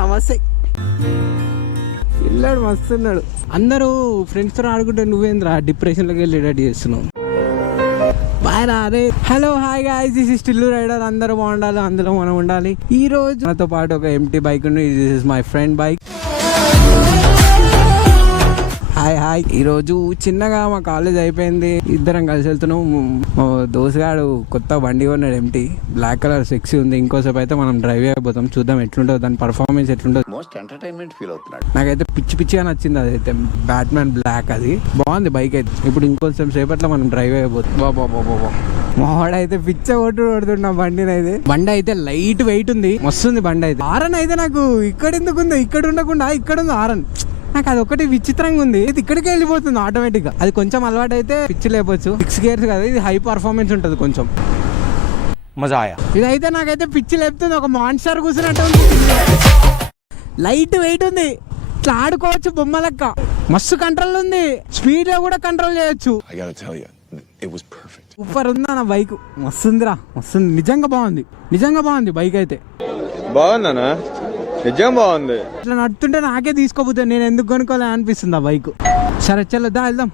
నమస్తే. పిల్లాడు మస్తున్నాడు. అందరూ ఫ్రెండ్స్తో ఆడుకుంటే నువ్వేంద్రా డిప్రెషన్లోకి వెళ్ళి రెడీ చేస్తున్నావు. బాయ్ రా. అరే hello hi guys, this is still rider. అందరూ బాగుండాలి, అందులో మనం ఉండాలి. ఈ రోజు నాతో పాటు ఒక ఎంటీ బైక్ ఉంది. This is my friend bike. Hi. ఈరోజు చిన్నగా మా కాలేజ్ అయిపోయింది, ఇద్దరం కలిసి వెళ్తున్నాం. మా దోస్తుగాడు కొత్త బండి కొన్నాడు, ఎంటీ బ్లాక్ కలర్ సెక్సీ ఉంది. ఇంకోసేపు అయితే మనం డ్రైవ్ అయిపోతాం, చూద్దాం ఎట్లుంటుంది దాని పర్ఫార్మెన్స్ ఎట్లుంటుంది. మోస్ట్ ఎంటర్టైన్మెంట్ ఫీల్ అవుతున్నాడు. నాకైతే పిచ్చిగా నచ్చింది. అదైతే బ్యాట్మ్యాన్ బ్లాక్, అది బాగుంది బైక్ అయితే. ఇప్పుడు ఇంకొంచెం సేపట్లో మనం డ్రైవ్ అయిపోతాం. బాబా మావాడైతే పిచ్చ కొడుతున్నా బండిని అయితే. బండి అయితే లైట్ వెయిట్ ఉంది, మస్తుంది బండి అయితే. ఆరన్ అయితే నాకు ఇక్కడ ఎందుకు ఉందో, ఇక్కడ ఉండకుండా ఇక్కడ ఉంది ఆరన్. నాకు అది ఒకటి విచిత్రంగా ఉంది, ఇక్కడికే వెళ్ళిపోతుంది ఆటోమేటిక్ గా. అది కొంచెం అలవాటు అయితే పిచ్చి లేపొచ్చు. 6 గేర్స్ కదా, ఇది హై పర్ఫార్మెన్స్ ఉంటుంది కొంచెం. మజా ఆయా. ఇదైతే నాకైతే పిచ్చి లేపుతుంది, ఒక మాన్స్టర్ కూర్చున్నట్టు ఉంది. లైట్ వెయిట్ ఉంది, ఇట్లా ఆడుకోవచ్చు బొమ్మ లెక్క. మస్తు కంట్రోల్ ఉంది, స్పీడ్ లో కూడా కంట్రోల్ చేయొచ్చు. సూపర్ ఉందా నా బైక్, మస్తుందిరా, మస్తుంది. నిజంగా బాగుంది బైక్ అయితే. బాగుందనా? నిజంగా బాగుంది. ఇట్లా నడుతుంటే నాకే తీసుకోపోతే నేను ఎందుకు కొనుక్కోలే అనిపిస్తుంది ఆ బైక్. సరే చలో దా వెళ్దాం.